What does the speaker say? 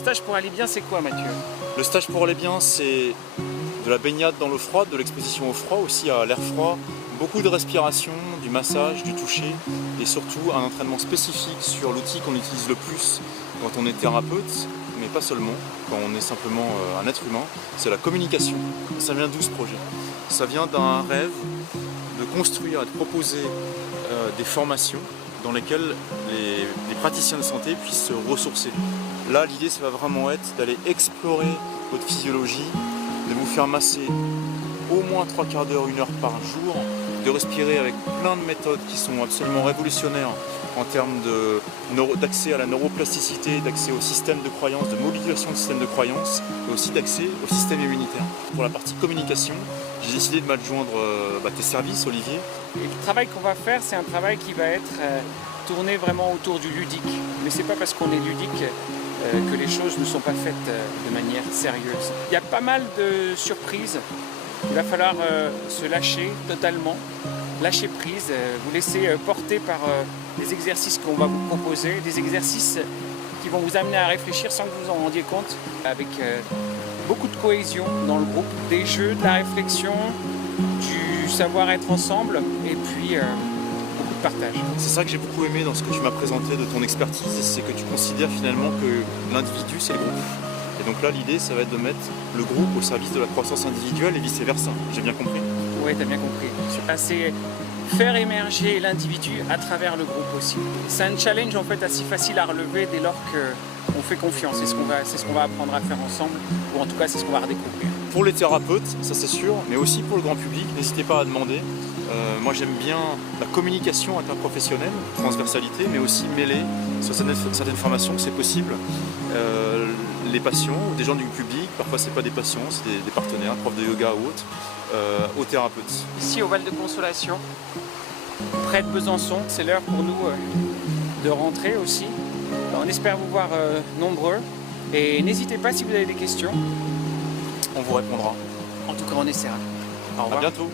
stage pour aller bien, c'est quoi, Mathieu? Le stage pour aller bien, c'est de la baignade dans l'eau froide, de l'exposition au froid, aussi à l'air froid, beaucoup de respiration, du massage, du toucher et surtout un entraînement spécifique sur l'outil qu'on utilise le plus quand on est thérapeute, mais pas seulement, quand on est simplement un être humain, c'est la communication. Ça vient d'où ce projet? Ça vient d'un rêve de construire et de proposer des formations dans lesquelles les praticiens de santé puissent se ressourcer. Là, l'idée, ça va vraiment être d'aller explorer votre physiologie, de vous faire masser au moins 3/4 d'heure, 1 heure par jour, de respirer avec plein de méthodes qui sont absolument révolutionnaires en termes d'accès à la neuroplasticité, d'accès au système de croyance, de mobilisation du système de croyance, et aussi d'accès au système immunitaire. Pour la partie communication, j'ai décidé de m'adjoindre tes services, Olivier. Et le travail qu'on va faire, c'est un travail qui va être tourné vraiment autour du ludique. Mais c'est pas parce qu'on est ludique que les choses ne sont pas faites de manière sérieuse. Il y a pas mal de surprises. Il va falloir se lâcher totalement, lâcher prise, vous laisser porter par les exercices qu'on va vous proposer, des exercices qui vont vous amener à réfléchir sans que vous en rendiez compte, avec beaucoup de cohésion dans le groupe, des jeux, de la réflexion, du savoir-être ensemble et puis beaucoup de partage. C'est ça que j'ai beaucoup aimé dans ce que tu m'as présenté de ton expertise, c'est que tu considères finalement que l'individu c'est le groupe. Et donc là l'idée ça va être de mettre le groupe au service de la croissance individuelle et vice versa. J'ai bien compris? Oui, tu as bien compris. C'est faire émerger l'individu à travers le groupe aussi. C'est un challenge en fait assez facile à relever dès lors qu'on fait confiance. C'est ce qu'on va apprendre à faire ensemble, ou en tout cas c'est ce qu'on va redécouvrir. Pour les thérapeutes, ça c'est sûr, mais aussi pour le grand public, n'hésitez pas à demander. Moi j'aime bien la communication interprofessionnelle, transversalité, mais aussi mêler sur certaines formations, c'est possible. Les patients ou des gens du public, parfois c'est pas des patients, c'est des partenaires, profs de yoga ou autres, aux thérapeutes. Ici au Val de Consolation, près de Besançon, c'est l'heure pour nous de rentrer aussi. On espère vous voir nombreux et n'hésitez pas si vous avez des questions. On vous répondra. En tout cas on essaiera. Au revoir. À bientôt.